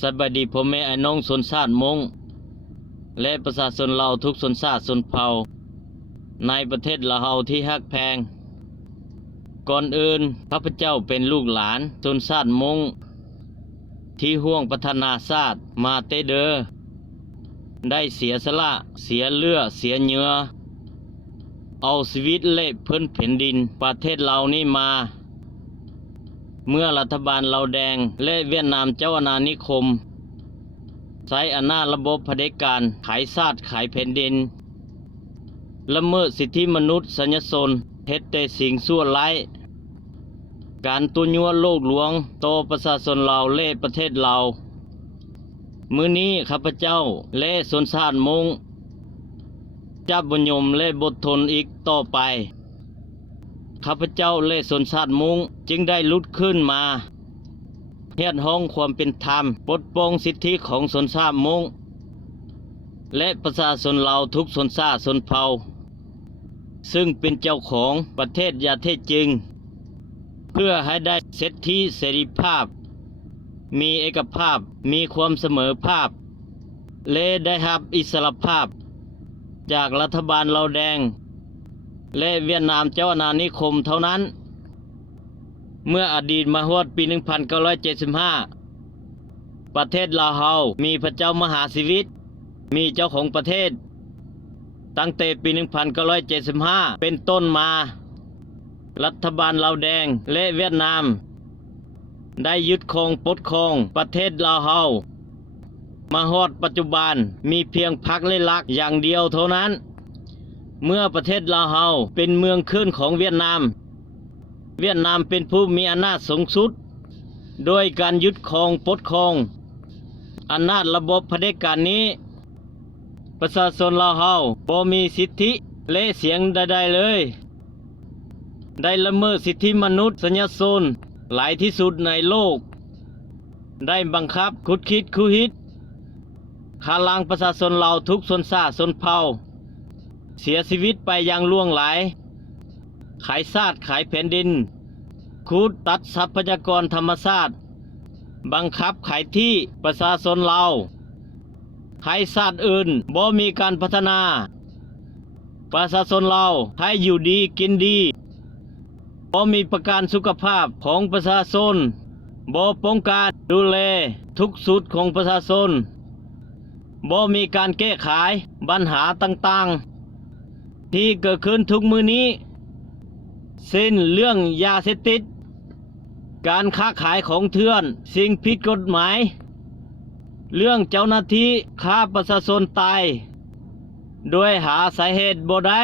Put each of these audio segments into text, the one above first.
สวัสดีพ่อแม่ไอ้น้องชนชาติมงและประชาชนเราทุกชนชาติชนเผ่าในประเทศลาวที่ฮักแพงก่อนอื่นข้าพเจ้าเป็นลูกหลานชนชาติมงที่ห่วงพัฒนาชาติมาเตเดอได้เสียสละเสียเลือดเสียเหงื่อเอาชีวิตเละพื้นแผ่นดินประเทศเรานี่มาเมื่อรัฐบาลลาวแดงและเวียดนามเจ้าอาณานิคมใช้อำนาจระบบเผด็จการขายชาติขายแผ่นดินละเมิดสิทธิมนุษยชนเฮ็ดแต่สิ่งชั่วร้ายการตุญัวโลกหลวงต่อประชาชนลาวและประเทศลาวมื้อนี้ข้าพเจ้าและชนชาติมงจะบ่ยอมและบ่ทนอีกต่อไปข้าพเจ้าและชนชาติมงจึงได้ลุกขึ้นมาเรียกร้องความเป็นธรรมปลดปล่อยสิทธิของชนชาติมงและประชาชนลาวทุกชนชาติชนเผ่าซึ่งเป็นเจ้าของประเทศอย่างแท้จริงเพื่อให้ได้สิทธิเสรีภาพมีเอกภาพมีความเสมอภาพและได้รับอิสรภาพจากรัฐบาลลาวแดงและเวียดนามเจ้าอาณานิคมเท่านั้นเมื่ออดีตมาฮอดปี 1975 ประเทศลาวมีพระเจ้ามหาชีวิตมีเจ้าของประเทศตั้งแต่ปี 1975 เป็นต้นมารัฐบาลลาวแดงและเวียดนามได้ยึดครองปกครองประเทศลาวมาฮอดปัจจุบันมีเพียงพรรคและลักอย่างเดียวเท่านั้นเมื่อประเทศลาวเป็นเมืองขึ้นของเวียดนามเป็นผู้มีอำนาจสูงสุดโดยการยึดครองปกครองอำนาจระบบเผด็จการนี้ประชาชนลาวบ่มีสิทธิและเสียงใดๆเลยได้ละเมิดสิทธิมนุษยชนหลายที่สุดในโลกได้บังคับคุดคิดคุฮิตฆ่าล้างประชาชนลาวทุกชนชาติชนเผ่าเสียชีวิตไปอย่างล่วงหลายขายชาติขายแผ่นดินคูดตัดทรัพยากรธรรมชาติบังคับขายที่ประชาชนลาวให้ชาติอื่นบ่มีการพัฒนาประชาชนลาวให้อยู่ดีกินดีบ่มีประกันสุขภาพของประชาชนบ่ป้องกันดูแลทุกสุดของประชาชนบ่มีการแก้ไขปัญหาต่างๆที่เกิดขึ้นทุกมื้อนี้เช่นเรื่องยาเสพติดการค้าขายของเถื่อนสิ่งผิดกฎหมายเรื่องเจ้าหน้าที่ฆ่าประชาชนตายโดยหาสาเหตุบ่ได้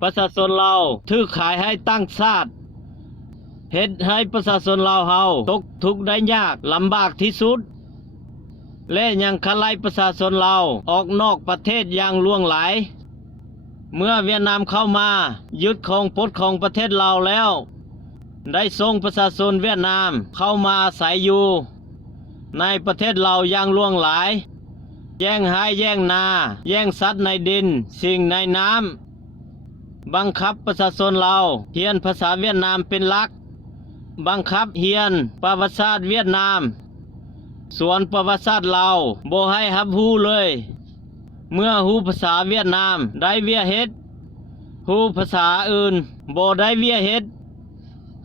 ประชาชนเราถูกขายให้ตั้งชาติเฮ็ดให้ประชาชนลาวเฮาตกทุกข์ได้ยากลำบากที่สุดและยังขับไล่ประชาชนลาวออกนอกประเทศอย่างล่วงหลายเมื่อเวียดนามเข้ามายึดครองปกครองประเทศลาวแล้วได้ส่งประชาชนเวียดนามเข้ามาอาศัยอยู่ในประเทศลาวอย่างล่วงหลายแย่งให้แย่งนาแย่งสัตว์ในดินสิ่งในน้ำบังคับประชาชนลาวเรียนภาษาเวียดนามเป็นหลักบังคับเรียนประวัติศาสตร์เวียดนามส่วนประวัติศาสตร์ลาวบ่ให้รับรู้เลยเมื่อฮู้ภาษาเวียดนามได้เวียเฮ็ดฮู้ภาษาอื่นบ่ได้เวียเฮ็ด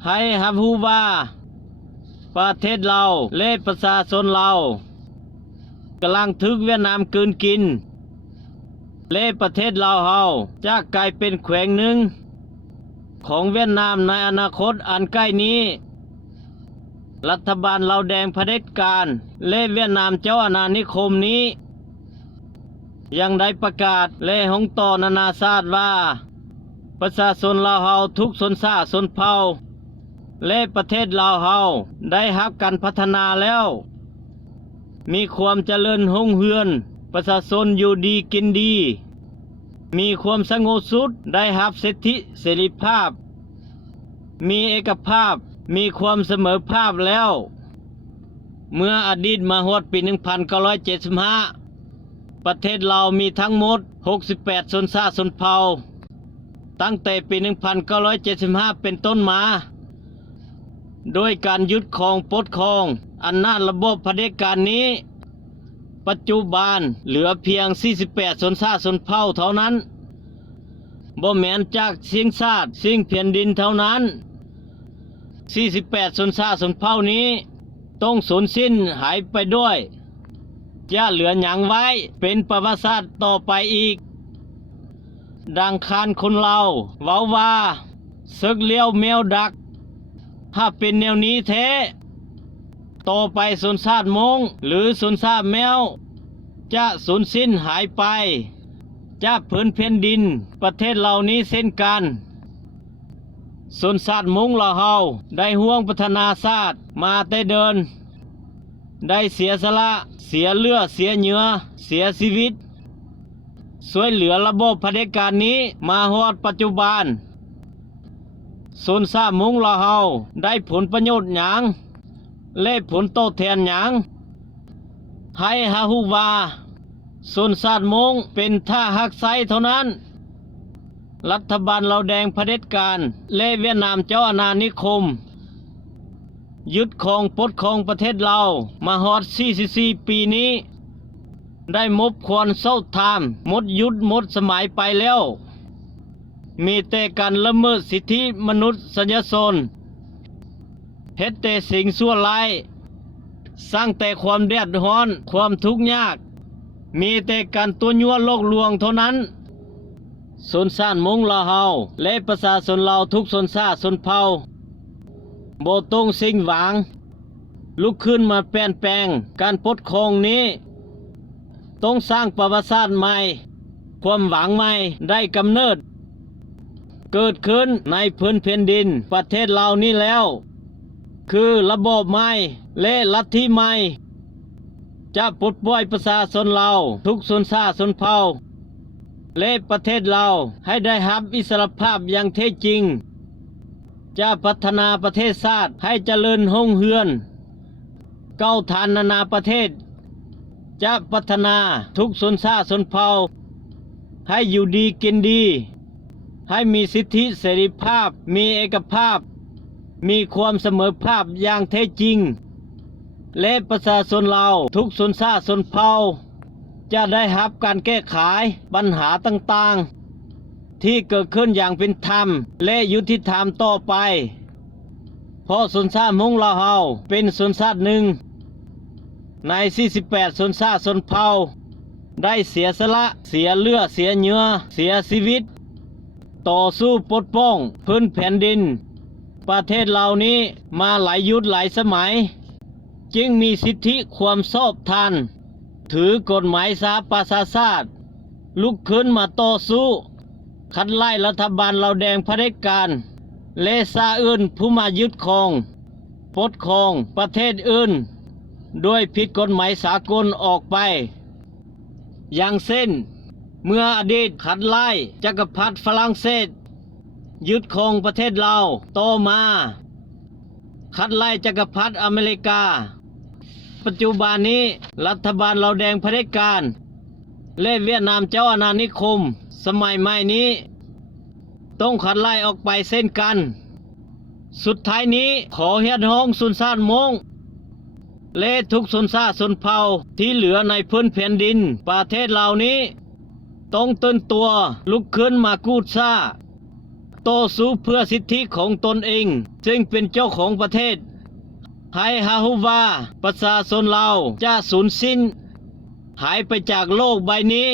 ให้รับรู้ว่าประเทศเราและประชาชนเรากำลังถูกเวียดนามกลืนกินและประเทศลาวเฮาจะกลายเป็นแขวงหนึ่งของเวียดนามในอนาคตอันใกล้นี้รัฐบาลลาวแดงเผด็จการและเวียดนามเจ้าอาณานิคมนี้ยังได้ประกาศและห้องต่อนานาชาติว่าประชาชนลาวเฮาทุกชนชาติชนเผ่าและประเทศลาวเฮาได้รับการพัฒนาแล้วมีความเจริญรุ่งเรืองประชาชนอยู่ดีกินดีมีความสงบสุขได้รับสิทธิเสรีภาพมีเอกภาพมีความเสมอภาพแล้วเมื่ออดีตมาฮอดปี 1975ประเทศเรามีทั้งหมด68ชนชาติชนเผ่าตั้งแต่ปี 1975 เป็นต้นมา โดยการยึดครองปกครอง อำนาจระบบเผด็จการนี้ปัจจุบันเหลือเพียง 48 ชนชาติชนเผ่าเท่านั้นบ่แม่นจากสิ่งชาติสิ่งแผ่นดินเท่านั้น 48 ชนชาติชนเผ่านี้ต้องสูญสิ้นหายไปด้วยจะเหลือหยังไว้เป็นประวัติศาสตร์ต่อไปอีกดังคานคนเราเว้าว่าศึกเลี้ยวแมวดักถ้าเป็นแนวนี้แท้ต่อไปชนชาติมงหรือชนชาติแมวจะสูญสิ้นหายไปจะผืนแผ่นดินประเทศเหล่านี้เช่นกันชนชาติมงเราเฮาได้ห่วงพัฒนาชาติมาแต่เดินได้เสียสละเสียเลือดเสียเหงื่อเสียชีวิตช่วยเหลือระบบเผด็จการนี้มาฮอดปัจจุบันชนชาติมงเราเฮาได้ผลประโยชน์หยังและผลตอบแทนหยังให้ฮาฮูว่าชนชาติมงเป็นท่าฮักไซเท่านั้นรัฐบาลเราแดงเผด็จการและเวียดนามเจ้าอาณานิคมยึดครองปกครองประเทศเรามาฮอด 44 ปีนี้ได้มบควรเศร้าทามหมดยุทธหมดสมัยไปแล้วมีแต่การละเมิดสิทธิมนุษยชนเฮ็ดแต่สิ่งชั่วร้ายสร้างแต่ความเดือดร้อนความทุกข์ยากมีแต่การตัวยั่วโลกลวงเท่านั้นชนชาติมงลาวเฮาและประชาชนเราทุกชนชาติชนเผ่าบ่ต้องสิ่งหวังลุกขึ้นมาเปลี่ยนแปลงการปกครองนี้ต้องสร้างประวัติศาสตร์ใหม่ความหวังใหม่ได้กำเนิดเกิดขึ้นในพื้นแผ่นดินประเทศเรานี้แล้วคือระบบใหม่และลัทธิใหม่จะปลดปล่อยประชาชนเราทุกชนชาติชนเผ่าและประเทศเราให้ได้รับอิสรภาพอย่างแท้จริงจะพัฒนาประเทศชาติให้เจริญรุ่งเรืองก้าวฐานนานาประเทศจะพัฒนาทุกชนชาติชนเผ่าให้อยู่ดีกินดีให้มีสิทธิเสรีภาพมีเอกภาพมีความเสมอภาพอย่างแท้จริงและประชาชนเราทุกชนชาติชนเผ่าจะได้รับการแก้ไขปัญหาต่างๆที่เกิดขึ้นอย่างเป็นธรรมและยุติธรรมต่อไปเพราะชนชาติมงลาวเฮาเป็นชนชาติหนึ่งใน 48 ชนชาติชนเผ่าได้เสียสละเสียเลือดเสียเหงื่อเสียชีวิตต่อสู้ปกป้องพื้นแผ่นดินประเทศเหล่านี้มาหลายยุคหลายสมัยจึงมีสิทธิความชอบธรรมถือกฎหมายสาประชาชาติลุกขึ้นมาต่อสู้ขัดไล่รัฐบาลเราแดงเผด็จการและซาอื่นผู้มายึดครองปกครองประเทศอื่นด้วยผิดกฎหมายสากลออกไปอย่างเช่นเมื่ออดีตขัดไล่จักรพรรดิฝรั่งเศสยึดครองประเทศเราต่อมาขัดไล่จักรพรรดิอเมริกาปัจจุบันนี้รัฐบาลเราแดงเผด็จการและเวียดนามเจ้าอาณานิคมสมัยใหม่นี้ต้องขัดไล่ออกไปเช่นกันสุดท้ายนี้ขอเรียกร้องชนชาติมงและทุกชนชาติชนเผ่าที่เหลือในพื้นแผ่นดินประเทศเหล่านี้ต้องตื่นตัวลุกขึ้นมากูดซ่าต่อสู้เพื่อสิทธิของตนเองซึ่งเป็นเจ้าของประเทศให้ฮาฮูว่าประชาชนเราจะสูญสิ้นหายไปจากโลกใบนี้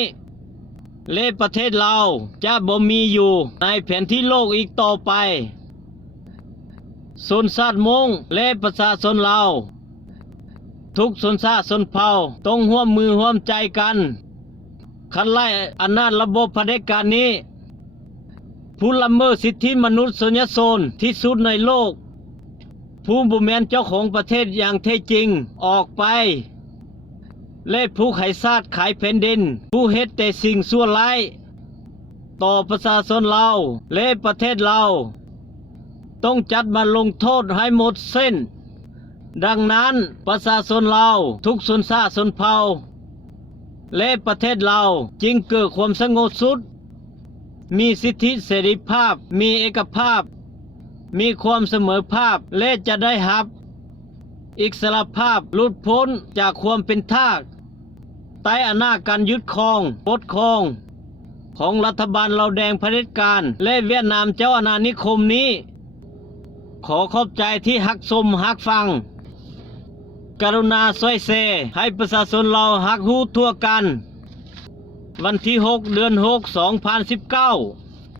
และประเทศเราจะบ่มีอยู่ในแผนที่โลกอีกต่อไปชนชาติมงและประชาชนเราทุกชนชาติชนเผ่าต้องร่วมมือร่วมใจกันขัดไล่อำนาจระบบเผด็จการนี้ผู้ละเมิดสิทธิมนุษยชนที่สุดในโลกผู้บ่แม่นเจ้าของประเทศอย่างแท้จริงออกไปและผู้ไขชาติขายแผ่นดินผู้เฮ็ดแต่สิ่งชั่วร้ายต่อประชาชนเราและประเทศเราต้องจัดมาลงโทษให้หมดสิ้นดังนั้นประชาชนเราทุกชนชาติชนเผ่าและประเทศเราจึงเกิดความสงบสุขมีสิทธิเสรีภาพมีเอกภาพมีความเสมอภาพและจะได้รับ อิสรภาพหลุดพ้นจากความเป็นทาสใต้อำนาจการยึดครองปกครองของรัฐบาลเราวแดงเผด็จการและเวียดนามเจ้าอาณานิคมนี้ขอขอบใจที่ฮักชมฮักฟังกรุณาช่วยแชร์ให้ประชาชนเราฮักฮู้ทั่วกันวันที่6 เดือน 6 2019